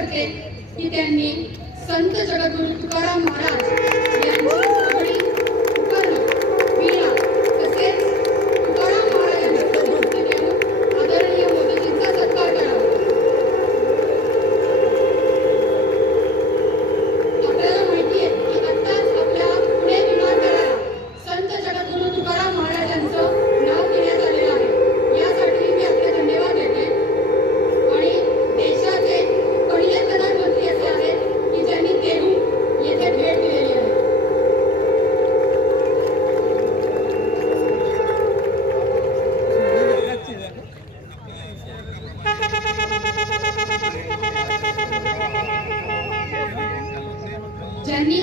करते की त्यांनी संत जगद्गुरु तुकाराम महाराज यांची पगडी, उपकरण, वीणा तसेच तुकाराम महाराजांची मूर्ती देऊन आदरणीय मोदीजींचा सत्कार करावा। आपल्याला माहिती आहे की आत्ताच आपल्या पुणे विमानतळाला संत जगद्गुरु तुकाराम महाराजांचं नाव देण्यात आलेलं आहे। यासाठी मी आपले धन्यवाद देते आणि देशाचे पहिले प्रधानमंत्री असे आहेत की ज्यांनी तेरू येथे भेट दिलेली आहे। ज्यांनी